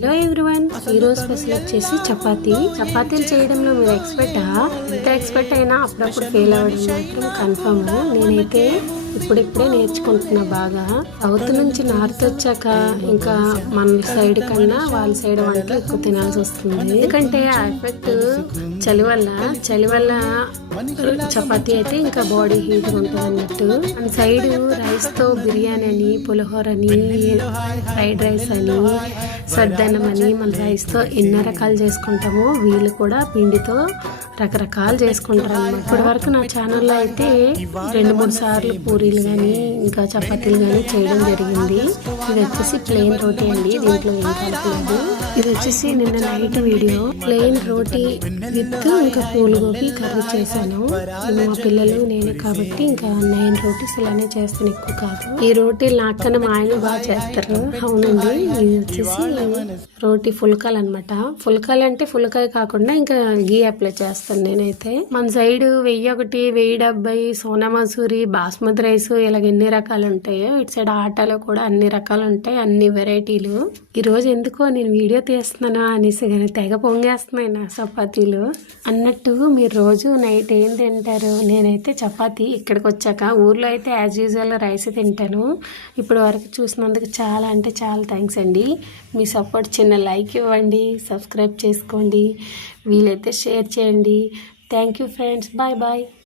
Hello everyone, ఈరోజు special వచ్చేసి చపాతీలు చేయడంలో మీరు ఎక్స్పర్ట్ అయినా అప్పుడప్పుడు ఫెయిల్ అవ్వడం మాత్రం కన్ఫర్మ్. నేనైతే ఇప్పుడిప్పుడే నేర్చుకుంటున్నా బాగా. సౌత్ నుంచి నార్త్ వచ్చాక ఇంకా మన సైడ్ కన్నా వాళ్ళ సైడ్ వంటలు ఎక్కువ తినాల్సి వస్తుంది. ఎందుకంటే ఆ ఎఫెక్ట్ చలి వల్ల చపాతీ అయితే ఇంకా బాడీ హీట్ ఉంటుంది అన్నట్టు. మన సైడ్ రైస్తో బిర్యానీ అని, పులిహోర అని, ఫ్రైడ్ రైస్ అని, సద్దన్నం అని మన రైస్తో ఎన్నో రకాలు చేసుకుంటాము. వీళ్ళు కూడా పిండితో రకరకాలు చేసుకుంటారు అన్నమాట. ఇప్పటి వరకు నా ఛానల్లో అయితే 2-3 సార్లు పూరీలు కానీ ఇంకా చపాతీలు కానీ చేయడం జరిగింది. ఇది వచ్చేసి ప్లెయిన్ రోటీ అండి, దీంట్లో ఏం కలపలేదు. ఇది వచ్చేసి నిన్న night video. Plain roti with ఇంకా పూలగోబీ కర్రీ చేశాను. మా పిల్లలు నేను కాబట్టి ఇంకా 9 రోటీస్ ఇలానే చేస్తాను, ఎక్కువ కాదు. ఈ రోటీలు నాకన్నా మా ఆయన బాగా చేస్తారు. అవునండి, ఇది వచ్చేసి రోటీ ఫుల్కాలు అనమాట. ఫుల్కాలు అంటే ఫుల్కాయ కాకుండా ఇంకా గీ అప్లై చేస్తాను నేనైతే. మన సైడ్ 1001, 1070, సోనా మసూరి, బాస్మతి రైస్ ఇలాగ ఎన్ని రకాలు ఉంటాయో ఇటు సైడ్ ఆటాలో కూడా అన్ని రకాలు ఉంటాయి, అన్ని వెరైటీలు. ఈరోజు ఎందుకో నేను వీడియో తీస్తున్నానా అనేసి కానీ తెగ పొంగేస్తున్నాయి నా చపాతీలు. అన్నట్టు మీరు రోజు నైట్ ఏం తింటారు? నేనైతే చపాతీ. ఇక్కడికి వచ్చాక ఊర్లో అయితే యాజ్ యూజువల్ రైస్ తింటాను. ఇప్పటి వరకు చూసినందుకు చాలా అంటే చాలా థ్యాంక్స్ అండి. మీ సపోర్ట్ చిన్న లైక్ ఇవ్వండి, సబ్స్క్రైబ్ చేసుకోండి, వీలైతే షేర్ చేయండి. Thank you friends, bye bye.